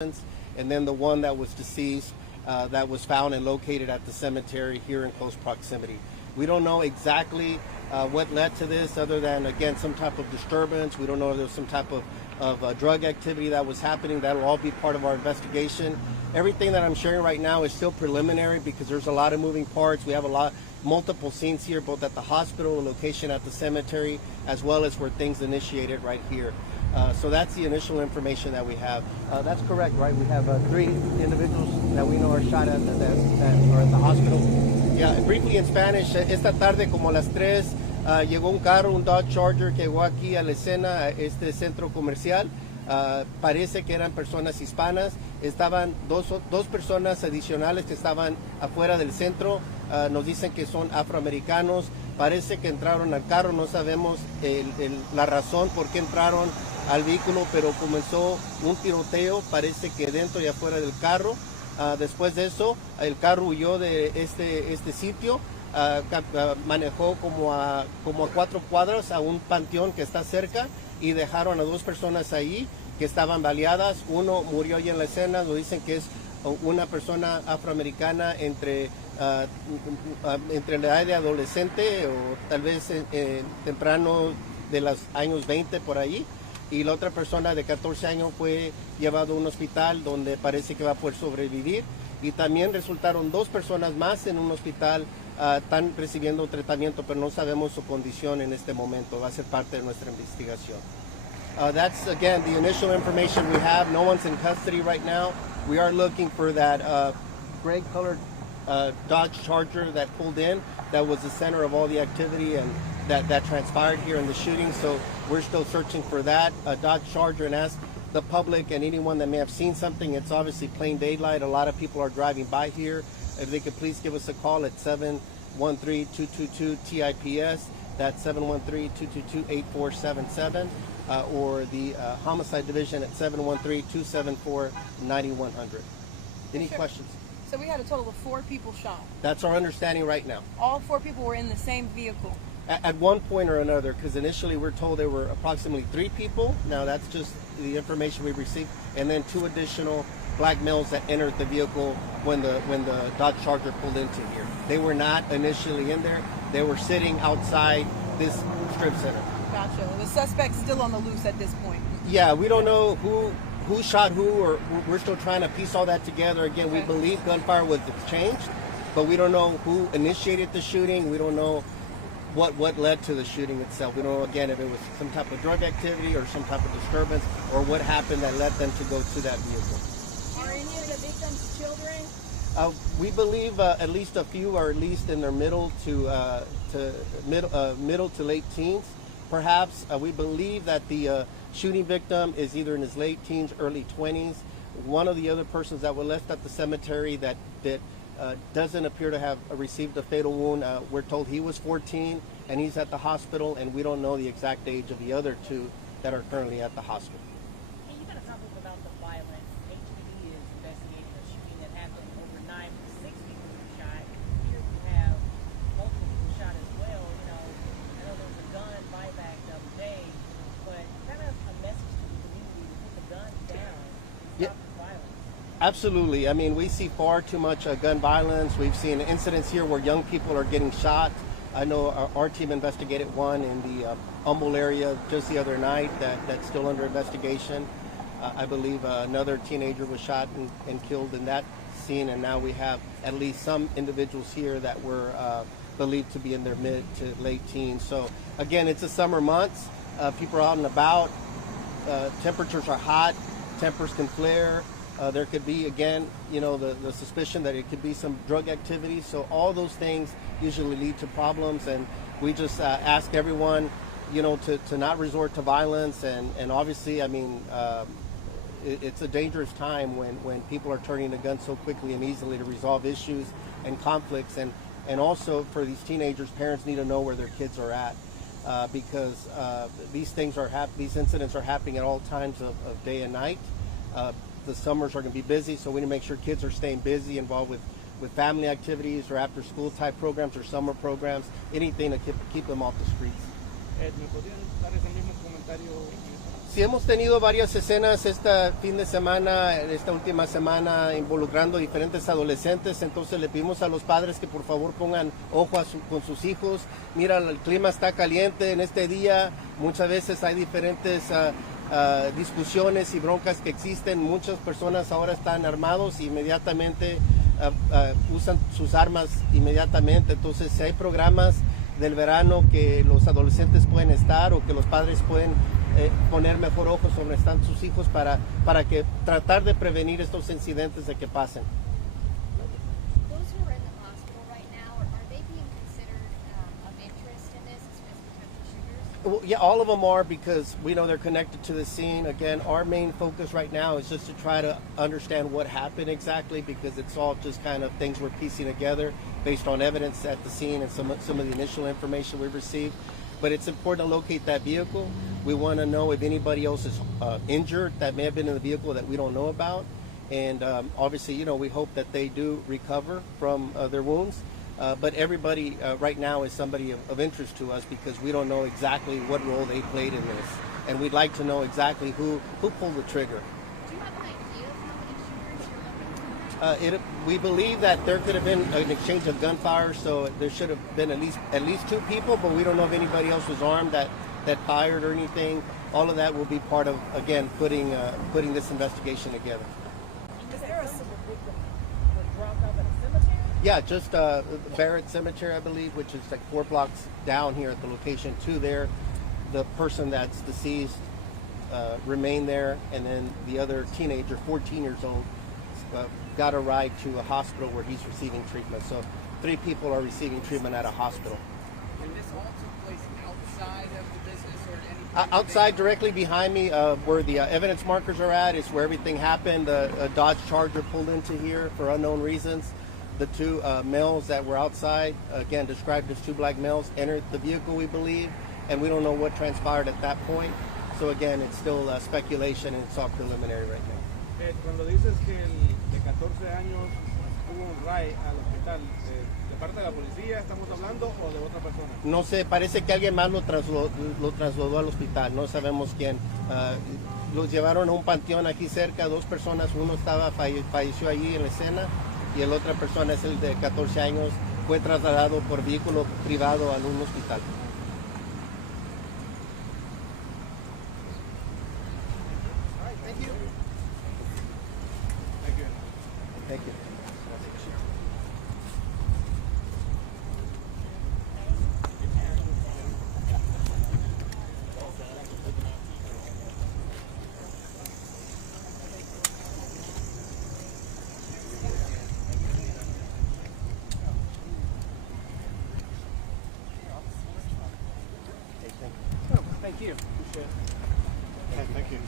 and then the one that was deceased that was found and located at the cemetery here in close proximity. We don't know exactly what led to this other than, again, some type of disturbance. We don't know if there was some type of drug activity that was happening. That'll all be part of our investigation. Everything that I'm sharing right now is still preliminary because there's a lot of moving parts. We have multiple scenes here, both at the hospital, location at the cemetery, as well as where things initiated right here. So that's the initial information that we have. That's correct, right? We have 3 individuals that we know are shot at that are at the hospital. Yeah, briefly in Spanish, esta tarde como a las 3 llegó un carro, un Dodge Charger que llegó aquí a la escena, a este centro comercial. Parece que eran personas hispanas. Estaban dos personas adicionales que estaban afuera del centro. Nos dicen que son afroamericanos. Parece que entraron al carro. No sabemos la razón por qué entraron al vehículo, pero comenzó un tiroteo. Parece que dentro y afuera del carro. Después de eso, el carro huyó de este sitio. Manejó como a 4 cuadras a un panteón que está cerca y dejaron a 2 personas ahí que estaban baleadas. Uno murió ahí en la escena. Nos dicen que es una persona afroamericana entre la edad de adolescente o tal vez temprano de los años 20 por ahí. Y la otra persona de 14 años fue llevado a un hospital donde parece que va a poder sobrevivir. Y también resultaron 2 personas más en un hospital, están recibiendo tratamiento, pero no sabemos su condición en este momento. Va a ser parte de nuestra investigación. That's, again, the initial information we have. No one's in custody right now. We are looking for that gray-colored Dodge Charger that pulled in. That was the center of all the activity and that transpired here in the shooting. So we're still searching for that Dodge Charger and ask the public and anyone that may have seen something. It's obviously plain daylight. A lot of people are driving by here. If they could please give us a call at 713-222-TIPS. That's 713-222-8477. Or the Homicide Division at 713-274-9100. Any questions? So we had a total of 4 people shot. That's our understanding right now. All 4 people were in the same vehicle. At one point or another, because initially we're told there were approximately 3 people. Now that's just the information we received, and then 2 additional black males that entered the vehicle when the Dodge Charger pulled into here. They were not initially in there. They were sitting outside this strip center. Gotcha. The suspect's still on the loose at this point. Yeah, we don't know who shot who, or we're still trying to piece all that together. Again, okay. We believe gunfire was exchanged, but we don't know who initiated the shooting. We don't know what led to the shooting itself. We don't know, again, if it was some type of drug activity or some type of disturbance, or what happened that led them to go to that vehicle. Are any of the victims children? We believe at least a few are at least in their middle to late teens. Perhaps we believe that the shooting victim is either in his late teens, early 20s. One of the other persons that were left at the cemetery that doesn't appear to have received a fatal wound. We're told he was 14 and he's at the hospital, and we don't know the exact age of the other 2 that are currently at the hospital. Can you kind of talk about the violence? HPD is investigating a shooting that happened overnight with 6 people were shot. Here we have multiple people shot as well. You know, I know there was a gun buyback the other day, but kind of a message to the community to put the guns down and stop the violence. Absolutely. I mean, we see far too much gun violence. We've seen incidents here where young people are getting shot. I know our team investigated one in the Humboldt area just the other night that's still under investigation. I believe another teenager was shot and killed in that scene, and now we have at least some individuals here that were believed to be in their mid to late teens. So again, it's the summer months. People are out and about. Temperatures are hot. Tempers can flare. There could be, again, you know, the suspicion that it could be some drug activity. So all those things usually lead to problems, and we just ask everyone, you know, to not resort to violence. And obviously, I mean, it's a dangerous time when people are turning to guns so quickly and easily to resolve issues and conflicts. And also for these teenagers, parents need to know where their kids are at, because these incidents are happening at all times of day and night. The summers are going to be busy, so we need to make sure kids are staying busy, involved with family activities or after school type programs or summer programs, anything to keep them off the streets. ¿Me podrían dar ese mismo comentario Sí, hemos tenido varias escenas esta última semana, involucrando diferentes adolescentes. Entonces le pedimos a los padres que por favor pongan ojo con sus hijos. Mira, el clima está caliente en este día. Muchas veces hay diferentes discusiones y broncas que existen. Muchas personas ahora están armados e inmediatamente usan sus armas inmediatamente. Entonces, si hay programas del verano que los adolescentes pueden estar o que los padres pueden poner mejor ojo sobre están sus hijos para que tratar de prevenir estos incidentes de que pasen. Those who are in the hospital right now, are they being considered of interest in this as potential shooters? Well, yeah, all of them are because we know they're connected to the scene. Again, our main focus right now is just to try to understand what happened exactly, because it's all just kind of things we're piecing together based on evidence at the scene and some of the initial information we've received. But it's important to locate that vehicle. We want to know if anybody else is injured that may have been in the vehicle that we don't know about. And obviously, you know, we hope that they do recover from their wounds. But everybody right now is somebody of interest to us because we don't know exactly what role they played in this. And we'd like to know exactly who pulled the trigger. Do you have an idea of how many shooters you're looking for? We believe that there could have been an exchange of gunfire, so there should have been at least two people, but we don't know if anybody else was armed that fired or anything. All of that will be part of, again, putting this investigation together. Is there a victim was dropped off at a cemetery? Yeah, just Barrett Cemetery, I believe, which is like 4 blocks down here at the location. 2 there. The person that's deceased remained there, and then the other teenager, 14 years old, got a ride to a hospital where he's receiving treatment. So 3 people are receiving treatment at a hospital. And this all took place outside of the business or any? Outside, directly behind me, where the evidence markers are at, is where everything happened. A Dodge Charger pulled into here for unknown reasons. The 2 males that were outside, again described as 2 black males, entered the vehicle, we believe, and we don't know what transpired at that point. So again, it's still speculation and it's all preliminary right now. Cuando dices que el de 14 años tuvo un ride al hospital, ¿de parte de la policía estamos hablando o de otra persona? No sé, parece que alguien más lo trasladó al hospital, no sabemos quién. Los llevaron a un panteón aquí cerca, 2 personas, uno falleció allí en la escena y la otra persona es el de 14 años, fue trasladado por vehículo privado a un hospital. Thank you. Thank you. Thank you. Appreciate it. Thank you.